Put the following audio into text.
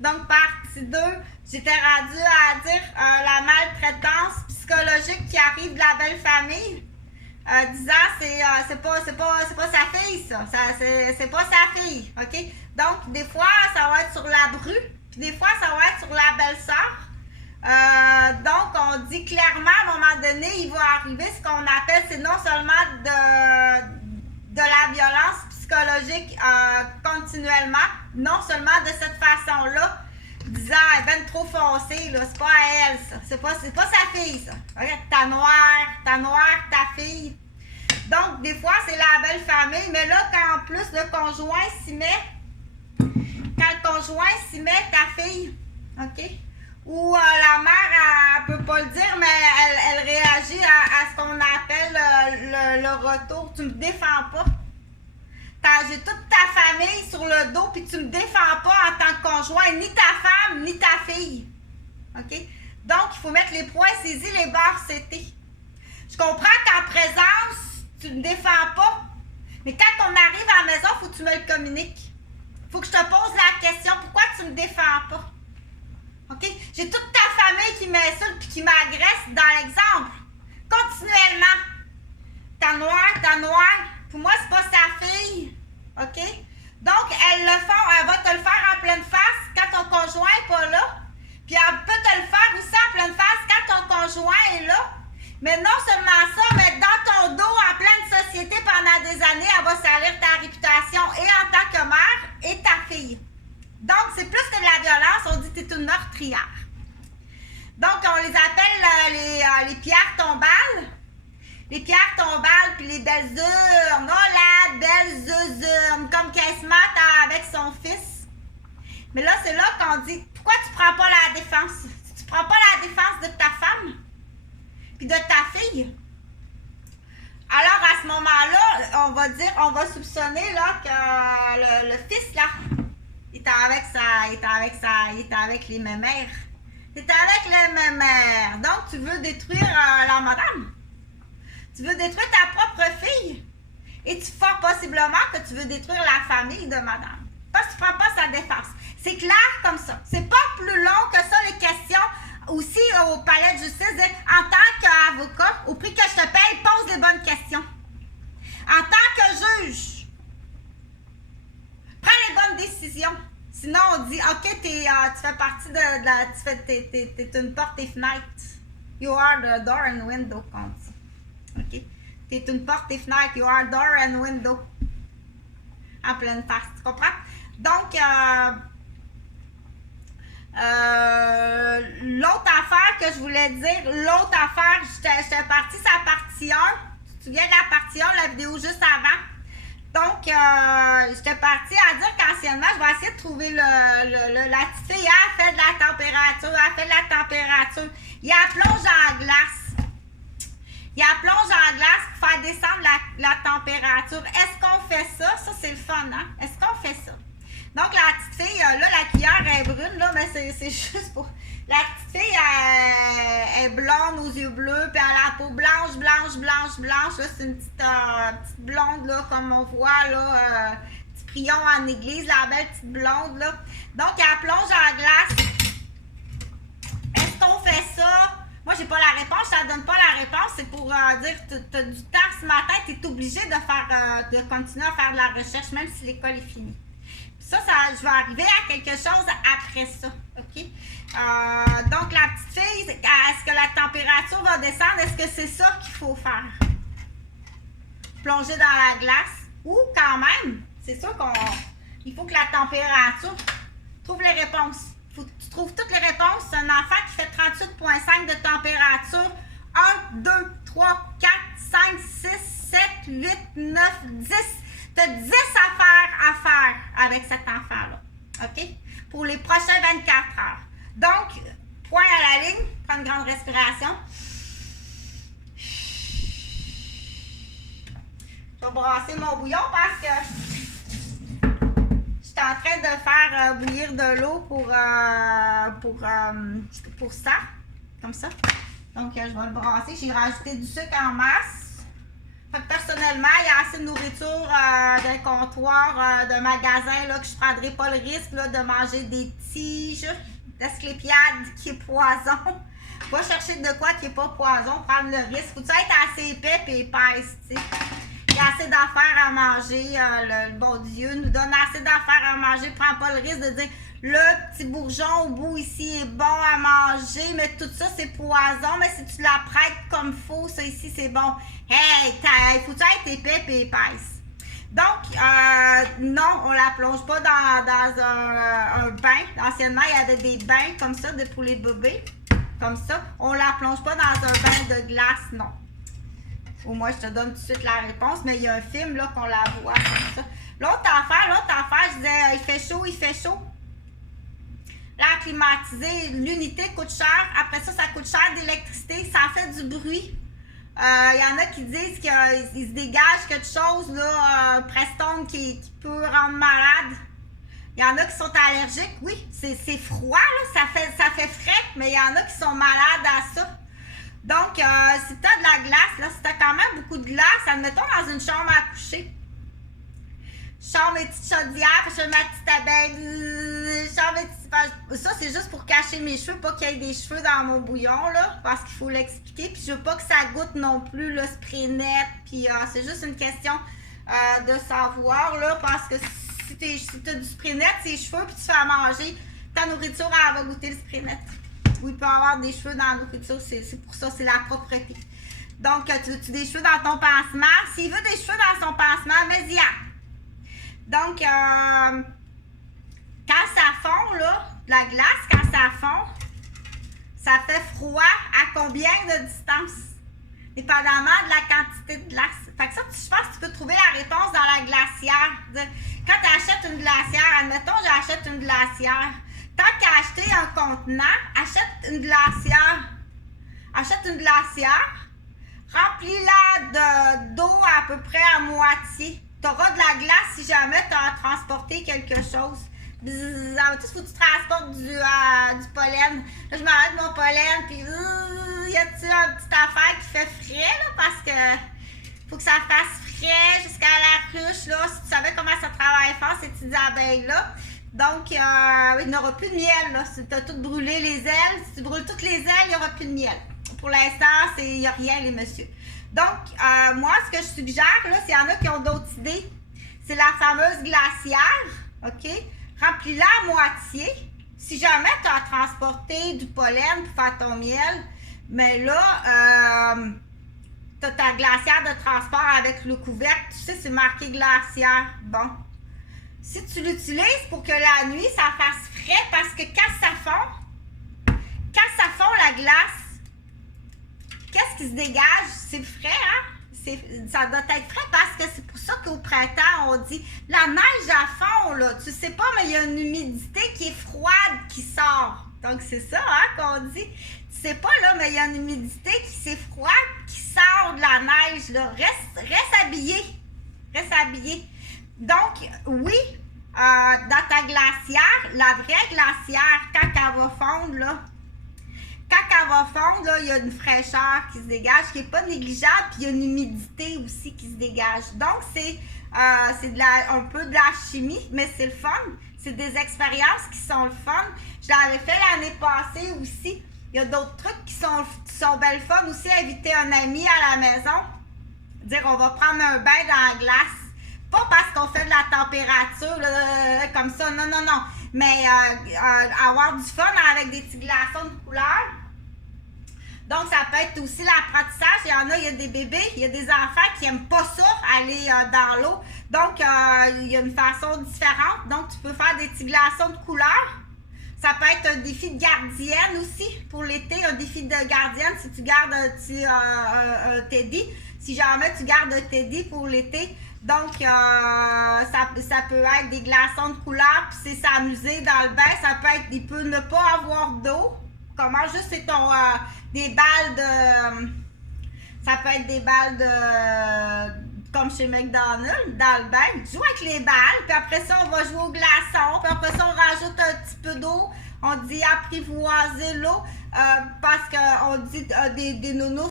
Donc, partie 2, j'étais rendue à dire la maltraitance psychologique qui arrive de la belle famille. Disant c'est pas sa fille, ça. C'est pas sa fille. OK? Donc, des fois, ça va être sur la bru, puis des fois, ça va être sur la belle-sœur. Donc, on dit clairement, à un moment donné, il va arriver ce qu'on appelle, c'est non seulement de la violence psychologique continuellement, non seulement de cette façon-là, disant, elle est ben trop foncée, là, c'est pas à elle, ça. C'est pas sa fille, ça. Regarde, ta noire, ta fille. Donc, des fois, c'est la belle famille, mais là, quand en plus le conjoint s'y met, ta fille, OK? Ou la mère, elle peut pas le dire, mais elle réagit à ce qu'on appelle le retour. Tu me défends pas. J'ai toute ta famille sur le dos, puis tu me défends pas en tant que conjoint, ni ta femme, ni ta fille. OK? Donc, il faut mettre les points saisis, les barres c'était. Je comprends qu'en présence, tu ne me défends pas, mais quand on arrive à la maison, il faut que tu me le communiques. Il faut que je te pose la question, pourquoi tu ne me défends pas? OK? J'ai toute ta famille qui m'insulte et qui m'agresse dans l'exemple. Continuellement. Ta noire. Pour moi, c'est pas sa fille. OK? Donc, elle va te le faire en pleine face quand ton conjoint n'est pas là. Puis, elle peut te le faire aussi en pleine face quand ton conjoint est là. Mais non seulement ça, mais dans ton dos, en pleine société, pendant des années, elle va salir ta réputation et en tant que mère et ta fille. Donc, c'est plus que de la violence, on dit que tu es une meurtrière. Donc, on les appelle les pierres tombales. Les pierres tombales puis les belles urnes. Oh, la belle zuzurne, comme qu'elle se mate avec son fils. Mais là, c'est là qu'on dit, pourquoi tu prends pas la défense? Tu prends pas la défense de ta femme puis de ta fille? Alors, à ce moment-là, on va soupçonner là, que le fils, là, il était avec les mémères. Il était avec les mémères. Donc, tu veux détruire la madame. Tu veux détruire ta propre fille. Et fort possiblement que tu veux détruire la famille de madame. Parce que tu ne prends pas sa défense. C'est clair comme ça. C'est pas plus long que ça, les questions. Aussi, au palais de justice, en tant qu'avocat, au prix que je te paye, pose les bonnes questions. En tant que juge, prends les bonnes décisions. Sinon, on dit, OK, tu fais partie t'es une porte et fenêtre. You are the door and window, qu'on dit. OK? T'es une porte et fenêtre. You are door and window. En pleine face. Tu comprends? Donc, l'autre affaire que je voulais dire, j'étais partie sur la partie 1. Tu te souviens de la partie 1, la vidéo juste avant? Donc, j'étais partie à dire qu'anciennement, je vais essayer de trouver la petite fille, elle fait de la température, Il la plonge en glace. Pour faire descendre la température. Est-ce qu'on fait ça? Ça, c'est le fun, hein? Est-ce qu'on fait ça? Donc, la petite fille, là, la cuillère est brune, là, mais c'est juste pour... La petite fille, elle est blonde aux yeux bleus, puis elle a la peau blanche. Là, c'est une petite blonde, là, comme on voit, là, petit prion en église, la belle petite blonde, là. Donc, elle plonge en glace. Est-ce qu'on fait ça? Moi, j'ai pas la réponse, ça ne donne pas la réponse. C'est pour dire que tu as du temps ce matin, tu es obligé de continuer à faire de la recherche, même si l'école est finie. Ça, je vais arriver à quelque chose après ça, OK? Donc, la petite fille, est-ce que la température va descendre? Est-ce que c'est ça qu'il faut faire? Plonger dans la glace? Ou quand même, c'est sûr qu'il faut que la température... Trouve les réponses. Faut que tu trouves toutes les réponses. C'est un enfant qui fait 38,5 de température. 1, 2, 3, 4, 5, 6, 7, 8, 9, 10. Tu as 10 affaires à faire avec cet enfant-là. OK? Pour les prochains 24 heures. Donc, point à la ligne. Prends une grande respiration. Je vais brasser mon bouillon parce que je suis en train de faire bouillir de l'eau pour ça. Comme ça. Donc, je vais le brasser. J'ai rajouté du sucre en masse. Fait que personnellement, il y a assez de nourriture d'un comptoir, d'un magasin, là, que je prendrai pas le risque là, de manger des tiges d'asclépiade qui est poison. Va chercher de quoi qui est pas poison, prendre le risque. Faut-tu être assez épais et épaisse, tu sais. Il y a assez d'affaires à manger. Le bon Dieu nous donne assez d'affaires à manger. Prends pas le risque de dire le petit bourgeon au bout ici est bon à manger, mais tout ça c'est poison. Mais si tu la prêtes comme faut, ça ici c'est bon. Hey, faut-tu être épais et épaisse? Donc, non, on la plonge pas dans un bain. Anciennement, il y avait des bains comme ça pour les bébés. Comme ça. On la plonge pas dans un bain de glace, non. Au moins, je te donne tout de suite la réponse, mais il y a un film là qu'on la voit comme ça. L'autre affaire, je disais, il fait chaud. L'air climatisé, l'unité coûte cher. Après ça, ça coûte cher d'électricité. Ça fait du bruit. Il y en a qui disent qu'il se dégage quelque chose, là, Preston, qui peut rendre malade. Il y en a qui sont allergiques. Oui, c'est froid, là, ça fait frais, mais il y en a qui sont malades à ça. Donc, si tu as de la glace, là, si tu as quand même beaucoup de glace, admettons dans une chambre à coucher. Je sors mes petites chaudières, je fais ma petite abeille, ça c'est juste pour cacher mes cheveux, pas qu'il y ait des cheveux dans mon bouillon, là, parce qu'il faut l'expliquer, puis je veux pas que ça goûte non plus le spray net, puis c'est juste une question de savoir, là, parce que si tu as du spray net, tes cheveux, puis tu fais à manger, ta nourriture, elle va goûter le spray net. Oui, il peut y avoir des cheveux dans la nourriture, c'est pour ça, c'est la propreté. Donc, tu veux des cheveux dans ton pansement? S'il veut des cheveux dans son pansement, mets-y à. Donc, quand ça fond, là, la glace, quand ça fond, ça fait froid à combien de distance? Dépendamment de la quantité de glace. Fait que ça, je pense que tu peux trouver la réponse dans la glacière. Quand tu achètes une glacière, admettons, j'achète une glacière. Tant qu'à acheter un contenant, achète une glacière. Achète une glacière, remplis-la d'eau à peu près à moitié. Tu auras de la glace si jamais tu as transporté quelque chose. Il faut que tu transportes du pollen. Là, je m'arrête mon pollen, puis y a-t-il une petite affaire qui fait frais, là, parce que faut que ça fasse frais jusqu'à la ruche, là. Si tu savais comment ça travaille fort, ces petites abeilles-là. Donc, il n'y aura plus de miel, là. Si tu as tout brûlé les ailes, si tu brûles toutes les ailes, il n'y aura plus de miel. Pour l'instant, il n'y a rien, les messieurs. Donc, moi, ce que je suggère, là, s'il y en a qui ont d'autres idées, c'est la fameuse glacière, OK? Remplis-la à moitié. Si jamais tu as transporté du pollen pour faire ton miel, mais là, tu as ta glacière de transport avec le couvercle, tu sais, c'est marqué glacière. Bon. Si tu l'utilises pour que la nuit, ça fasse frais, parce que quand ça fond la glace, qu'est-ce qui se dégage? C'est frais, hein? Ça doit être frais parce que c'est pour ça qu'au printemps, on dit la neige à fond, là. Tu sais pas, mais il y a une humidité qui est froide qui sort. Donc, c'est ça, hein, qu'on dit. Tu sais pas, là, mais il y a une humidité qui est froide qui sort de la neige, là. Reste habillé. Reste habillé. Donc, oui, dans ta glacière, la vraie glacière, quand elle va fondre, là, il y a une fraîcheur qui se dégage, qui n'est pas négligeable, puis il y a une humidité aussi qui se dégage. Donc, c'est un peu de la chimie, mais c'est le fun. C'est des expériences qui sont le fun. Je l'avais fait l'année passée aussi. Il y a d'autres trucs qui sont belles fun aussi. Inviter un ami à la maison. Dire, on va prendre un bain dans la glace. Pas parce qu'on fait de la température là, comme ça, non. Mais avoir du fun avec des petits glaçons de couleur. Donc, ça peut être aussi l'apprentissage. Il y a des bébés, il y a des enfants qui n'aiment pas ça, aller dans l'eau. Donc, il y a une façon différente. Donc, tu peux faire des petits glaçons de couleur. Ça peut être un défi de gardienne aussi pour l'été. Un défi de gardienne si tu gardes un petit teddy. Si jamais tu gardes un teddy pour l'été. Donc, ça peut être des glaçons de couleur, puis c'est s'amuser dans le bain. Ça peut être, il peut ne pas avoir d'eau. Comment juste c'est des balles de... Ça peut être des balles de... Comme chez McDonald's, dans le bain. Tu joues avec les balles, puis après ça, on va jouer au glaçon. Puis après ça, on rajoute un petit peu d'eau. On dit apprivoiser l'eau, parce qu'on dit des nounous